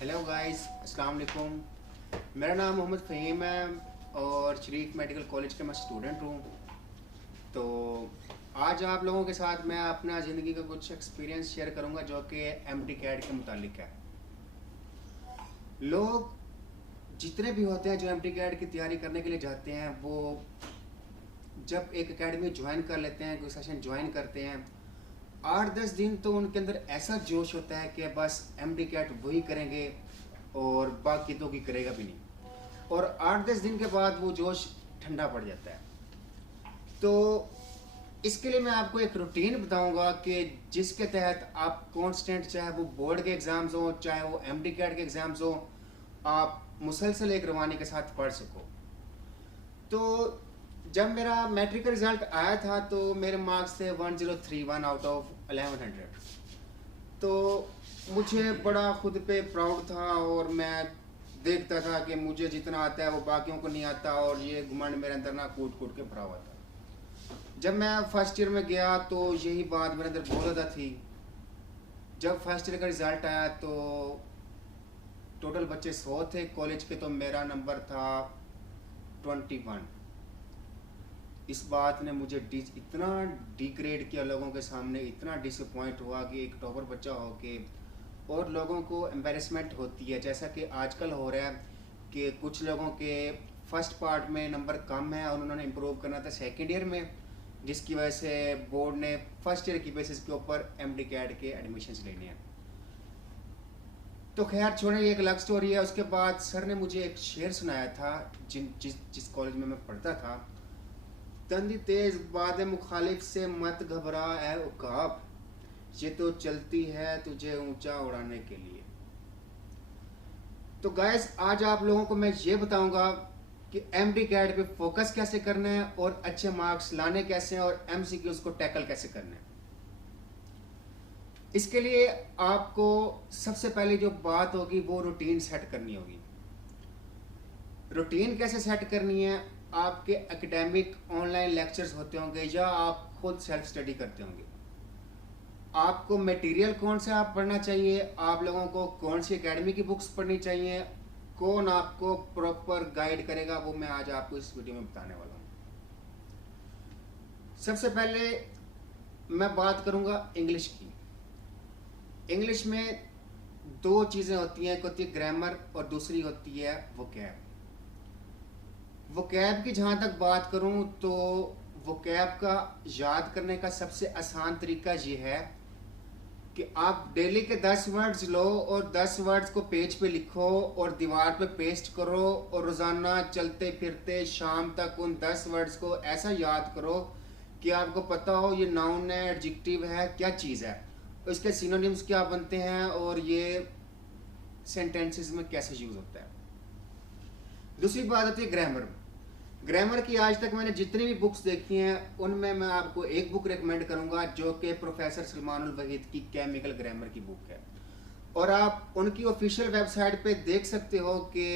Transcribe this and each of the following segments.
Hello guys, अस्सलाम वालेकुम। मेरा नाम मोहम्मद फ़हीम है और शरीफ मेडिकल कॉलेज का मैं स्टूडेंट हूँ। तो आज आप लोगों के साथ मैं अपना ज़िंदगी का कुछ एक्सपीरियंस शेयर करूँगा जो कि एमडी कैड के मुतालिक है। लोग जितने भी होते हैं जो एमडी कैड की तैयारी करने के लिए जाते हैं, वो जब एक एकेडमी ज्वाइन कर लेते हैं, कोई सेशन ज्वाइन करते हैं, 8-10 दिन तो उनके अंदर ऐसा जोश होता है कि बस एमडी कैट वही करेंगे और बाकी तो कोई करेगा भी नहीं। और 8-10 दिन के बाद वो जोश ठंडा पड़ जाता है। तो इसके लिए मैं आपको एक रूटीन बताऊंगा कि जिसके तहत आप कांस्टेंट, चाहे वो बोर्ड के एग्ज़ाम्स हो चाहे वो एमडी कैट के एग्ज़ाम्स हो, आप मुसलसल एक रवानी के साथ पढ़ सको। तो जब मेरा मैट्रिक का रिज़ल्ट आया था तो मेरे मार्क्स थे 1031 आउट ऑफ 1100। तो मुझे बड़ा खुद पे प्राउड था और मैं देखता था कि मुझे जितना आता है वो बाकियों को नहीं आता, और ये घमंड मेरे अंदर ना कूट कूट के भरा हुआ था। जब मैं फर्स्ट ईयर में गया तो यही बात मेरे अंदर बहुत ज़्यादा थी। जब फर्स्ट ईयर का रिज़ल्ट आया तो टोटल बच्चे 100 थे कॉलेज के, तो मेरा नंबर था 21। इस बात ने मुझे इतना डिग्रेड किया लोगों के सामने, इतना डिसअपॉइंट हुआ कि एक टॉपर बच्चा हो के और लोगों को एम्बेरसमेंट होती है, जैसा कि आजकल हो रहा है कि कुछ लोगों के फर्स्ट पार्ट में नंबर कम है और उन्होंने इम्प्रूव करना था सेकेंड ईयर में, जिसकी वजह से बोर्ड ने फर्स्ट ईयर की बेसिस के ऊपर एमडी कैड के एडमिशन्स लेने हैं। तो खैर छोड़े, ये एक अलग स्टोरी है। उसके बाद सर ने मुझे एक शेर सुनाया था जिस कॉलेज में मैं पढ़ता था। तंदी तेज बाद मुखालिफ से मत घबरा ए उकाब, ये तो चलती है तुझे ऊंचा उड़ाने के लिए। तो गाइस, आज आप लोगों को मैं ये बताऊंगा कि एमडी कैड पे फोकस कैसे करना है और अच्छे मार्क्स लाने कैसे हैं और एमसीक्यूज को टैकल कैसे करना है। इसके लिए आपको सबसे पहले जो बात होगी वो रूटीन सेट करनी होगी। रूटीन कैसे सेट करनी है? आपके एकेडमिक ऑनलाइन लेक्चर्स होते होंगे या आप खुद सेल्फ स्टडी करते होंगे। आपको मटेरियल कौन सा आप पढ़ना चाहिए, आप लोगों को कौन सी एकेडमी की बुक्स पढ़नी चाहिए, कौन आपको प्रॉपर गाइड करेगा, वो मैं आज आपको इस वीडियो में बताने वाला हूँ। सबसे पहले मैं बात करूँगा इंग्लिश की। इंग्लिश में दो चीज़ें होती हैं, एक होती है ग्रामर और दूसरी होती है वोकैब। वोकैब की जहाँ तक बात करूँ तो वोकैब का याद करने का सबसे आसान तरीका ये है कि आप डेली के 10 वर्ड्स लो और 10 वर्ड्स को पेज पे लिखो और दीवार पे पेस्ट करो और रोज़ाना चलते फिरते शाम तक उन 10 वर्ड्स को ऐसा याद करो कि आपको पता हो ये नाउन है, एडजेक्टिव है, क्या चीज़ है, इसके सिनोनिम्स क्या बनते हैं और ये सेंटेंसेस में कैसे यूज़ होता है। दूसरी बात आती है ग्रामर। ग्रामर की आज तक मैंने जितनी भी बुक्स देखी हैं उनमें मैं आपको एक बुक रेकमेंड करूंगा जो कि प्रोफेसर सलमानुल वहीद की केमिकल ग्रामर की बुक है, और आप उनकी ऑफिशियल वेबसाइट पे देख सकते हो कि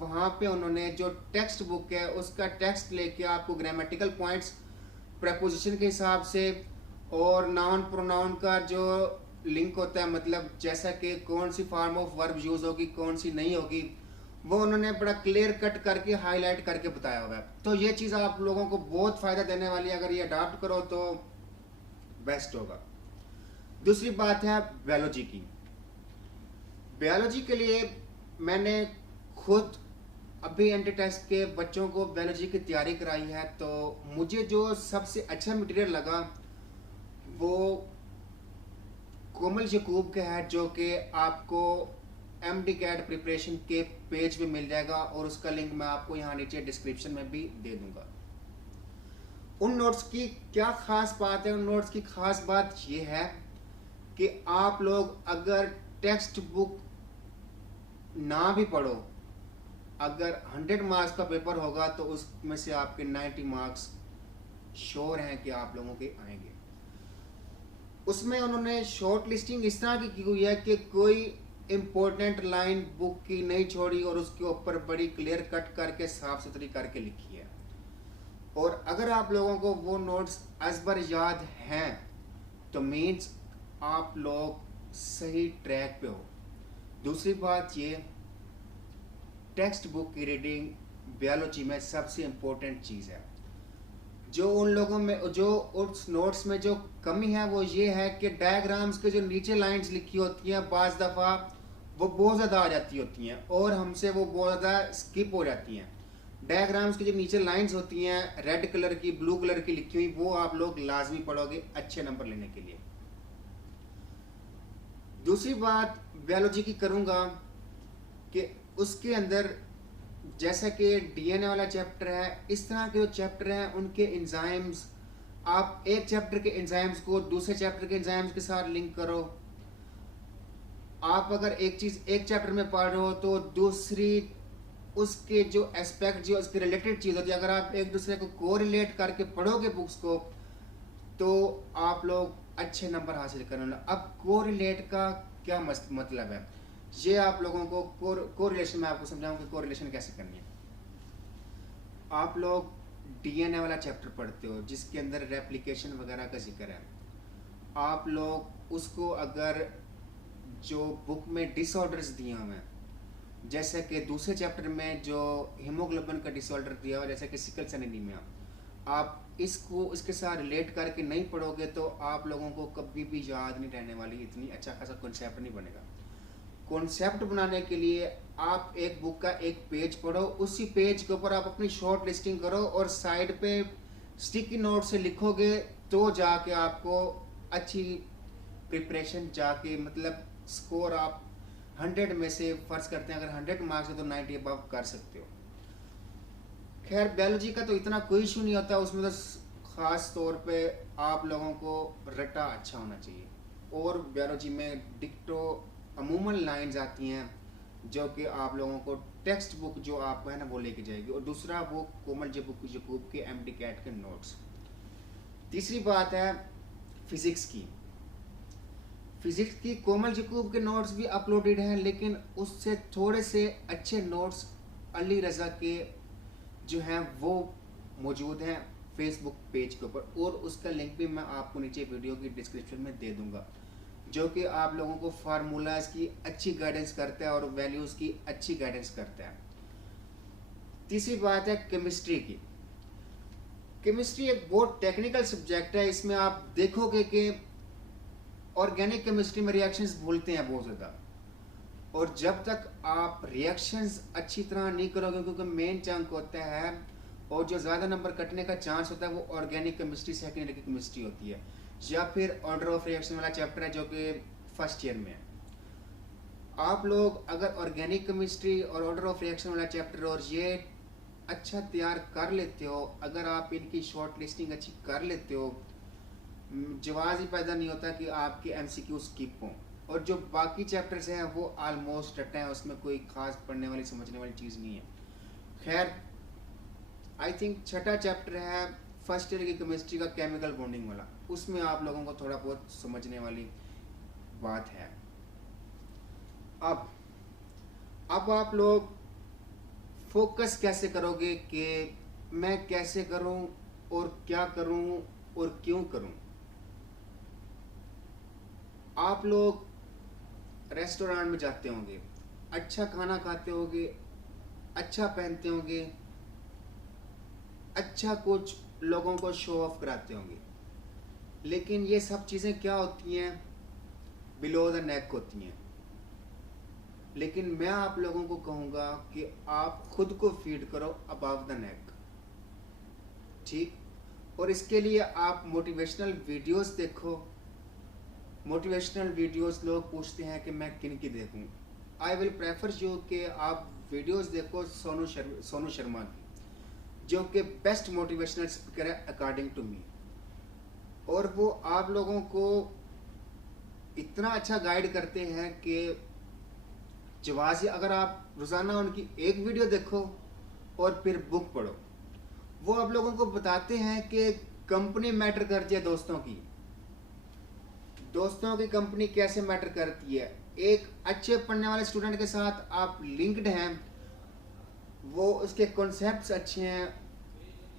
वहाँ पे उन्होंने जो टेक्स्ट बुक है उसका टेक्स्ट लेके आपको ग्रामेटिकल पॉइंट्स प्रपोजिशन के हिसाब से और नाउन प्रोनाउन का जो लिंक होता है, मतलब जैसा कि कौन सी फॉर्म ऑफ वर्ब यूज़ होगी कौन सी नहीं होगी, वो उन्होंने बड़ा क्लियर कट करके हाईलाइट करके बताया हुआ है। तो ये चीज़ आप लोगों को बहुत फ़ायदा देने वाली है, अगर ये अडॉप्ट करो तो बेस्ट होगा। दूसरी बात है बायोलॉजी की। बायोलॉजी के लिए मैंने खुद अभी एंटी टेस्ट के बच्चों को बायोलॉजी की तैयारी कराई है, तो मुझे जो सबसे अच्छा मटेरियल लगा वो कोमल यकूब का है, जो कि आपको एमडी कैट प्रिपरेशन के पेज पे मिल जाएगा और उसका लिंक मैं आपको यहाँ नीचे डिस्क्रिप्शन में भी दे दूंगा। उन नोट्स की क्या खास बात है? उन नोट्स की खास बात ये है कि आप लोग अगर टेक्स्ट बुक ना भी पढ़ो, अगर 100 मार्क्स का पेपर होगा तो उसमें से आपके 90 मार्क्स श्योर हैं कि आप लोगों के आएंगे। उसमें उन्होंने शॉर्ट लिस्टिंग इस तरह की हुई है कि कोई इम्पोर्टेंट लाइन बुक की नहीं छोड़ी और उसके ऊपर बड़ी क्लियर कट करके साफ सुथरी करके लिखी है। और अगर आप लोगों को वो नोट्स अजबर याद हैं तो मीन्स आप लोग सही ट्रैक पे हो। दूसरी बात ये, टेक्स्ट बुक की रीडिंग बायोलॉजी में सबसे इम्पोर्टेंट चीज़ है। जो उन लोगों में, जो उस नोट्स में जो कमी है वो ये है कि डायग्राम्स के जो नीचे लाइंस लिखी होती हैं बाज़ दफ़ा वो बहुत ज़्यादा आ जाती होती हैं और हमसे वो बहुत ज़्यादा स्किप हो जाती हैं। डायग्राम्स की जो नीचे लाइंस होती हैं रेड कलर की, ब्लू कलर की लिखी हुई, वो आप लोग लाजमी पढ़ोगे अच्छे नंबर लेने के लिए। दूसरी बात बायोलॉजी की करूँगा कि उसके अंदर जैसा कि डीएनए वाला चैप्टर है, इस तरह के जो चैप्टर हैं उनके एंजाइम्स, आप एक चैप्टर के एंजाइम्स को दूसरे चैप्टर के एंजाइम्स के साथ लिंक करो। आप अगर एक चीज़ एक चैप्टर में पढ़ रहे हो तो दूसरी उसके जो एस्पेक्ट, जो उसके रिलेटेड चीज़ होती है, अगर आप एक दूसरे को कोरिलेट करके पढ़ोगे बुक्स को तो आप लोग अच्छे नंबर हासिल करेंगे। अब कोरिलेट का क्या मतलब है, ये आप लोगों को कोरिलेशन में आपको समझाऊंगा कि कोरिलेशन कैसे करनी है। आप लोग डीएनए वाला चैप्टर पढ़ते हो जिसके अंदर रेप्लिकेशन वगैरह का जिक्र है। आप लोग उसको अगर जो बुक में डिसऑर्डर्स दिए हुए हैं, जैसे कि दूसरे चैप्टर में जो हीमोग्लोबिन का डिसऑर्डर दिया हुआ है जैसे कि सिकल सेल एनीमिया, आप इसको इसके साथ रिलेट करके नहीं पढ़ोगे तो आप लोगों को कभी भी याद नहीं रहने वाली, इतनी अच्छा खासा कॉन्सेप्ट नहीं बनेगा। कॉन्सेप्ट बनाने के लिए आप एक बुक का एक पेज पढ़ो, उसी पेज के ऊपर आप अपनी शॉर्ट लिस्टिंग करो और साइड पे स्टिकी नोट से लिखोगे तो जाके आपको अच्छी प्रिपरेशन, जाके मतलब स्कोर आप 100 में से फर्ज करते हैं अगर 100 मार्क्स है तो 90 अबव कर सकते हो। खैर बायोलॉजी का तो इतना कोई इशू नहीं होता, उसमें तो ख़ास तौर पे आप लोगों को रटा अच्छा होना चाहिए। और बायोलॉजी में डिक्टो अमूमन लाइंस आती हैं जो कि आप लोगों को टेक्स्ट बुक जो आपको है ना वो लेके जाएगी। और दूसरा वो कोमल यकूब के एमडी कैट के नोट्स। तीसरी बात है फिज़िक्स की। फिज़िक्स की कोमल यकूब के नोट्स भी अपलोडेड हैं, लेकिन उससे थोड़े से अच्छे नोट्स अली रज़ा के जो हैं वो मौजूद हैं फेसबुक पेज के ऊपर, और उसका लिंक भी मैं आपको नीचे वीडियो की डिस्क्रिप्शन में दे दूंगा, जो कि आप लोगों को फार्मूलाज की अच्छी गाइडेंस करता है और वैल्यूज़ की अच्छी गाइडेंस करता है। तीसरी बात है केमिस्ट्री की। केमिस्ट्री एक बहुत टेक्निकल सब्जेक्ट है, इसमें आप देखोगे कि ऑर्गेनिक केमिस्ट्री में रिएक्शंस भूलते हैं बहुत ज़्यादा, और जब तक आप रिएक्शंस अच्छी तरह नहीं करोगे, क्योंकि मेन चंक होता है और जो ज़्यादा नंबर कटने का चांस होता है वो ऑर्गेनिक केमिस्ट्री सेकेंड की केमिस्ट्री होती है, या फिर ऑर्डर ऑफ रिएक्शन वाला चैप्टर है जो कि फर्स्ट ईयर में है। आप लोग अगर ऑर्गेनिक केमिस्ट्री और ऑर्डर ऑफ रिएक्शन वाला चैप्टर और ये अच्छा तैयार कर लेते हो, अगर आप इनकी शॉर्ट लिस्टिंग अच्छी कर लेते हो, जवाब ही पैदा नहीं होता कि आपके एमसीक्यू स्किप हों। और जो बाकी चैप्टर्स हैं वो आलमोस्ट रट्टे हैं, उसमें कोई खास पढ़ने वाली समझने वाली चीज़ नहीं है। खैर आई थिंक छठा चैप्टर है फर्स्ट ईयर की केमिस्ट्री का केमिकल बॉन्डिंग वाला, उसमें आप लोगों को थोड़ा बहुत समझने वाली बात है। अब आप लोग फोकस कैसे करोगे कि मैं कैसे करूं और क्या करूं और क्यों करूं। आप लोग रेस्टोरेंट में जाते होंगे, अच्छा खाना खाते होंगे, अच्छा पहनते होंगे, अच्छा कुछ लोगों को शो ऑफ कराते होंगे, लेकिन ये सब चीज़ें क्या होती हैं, बिलो द नेक होती हैं। लेकिन मैं आप लोगों को कहूँगा कि आप खुद को फीड करो अबव द नेक, ठीक। और इसके लिए आप मोटिवेशनल वीडियोस देखो। मोटिवेशनल वीडियोस लोग पूछते हैं कि मैं किन की देखूं। आई विल प्रेफर यू कि आप वीडियोस देखो सोनू शर्मा की, जो कि बेस्ट मोटिवेशनल स्पीकर है अकॉर्डिंग टू मी, और वो आप लोगों को इतना अच्छा गाइड करते हैं कि जवाज़ी अगर आप रोज़ाना उनकी एक वीडियो देखो और फिर बुक पढ़ो, वो आप लोगों को बताते हैं कि कंपनी मैटर करती है, दोस्तों की कंपनी कैसे मैटर करती है। एक अच्छे पढ़ने वाले स्टूडेंट के साथ आप लिंक्ड हैं, वो उसके कॉन्सेप्ट्स अच्छे हैं,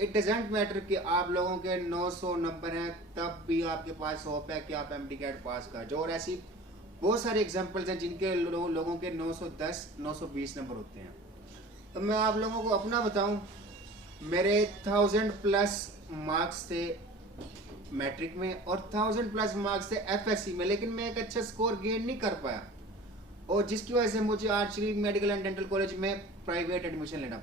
इट डजेंट मैटर कि आप लोगों के 900 नंबर हैं, तब भी आपके पास होप है कि आप एमडी कैट पास कर जाओ। और ऐसी बहुत सारे एग्जाम्पल्स हैं जिनके लोगों के 910 920 नंबर होते हैं। तो मैं आप लोगों को अपना बताऊं, मेरे 1000+ मार्क्स थे मैट्रिक में और 1000+ मार्क्स थे एफएससी में, लेकिन मैं एक अच्छा स्कोर गेन नहीं कर पाया, और जिसकी वजह से मुझे आज Shri medical and dental college में प्राइवेट एडमिशन लेना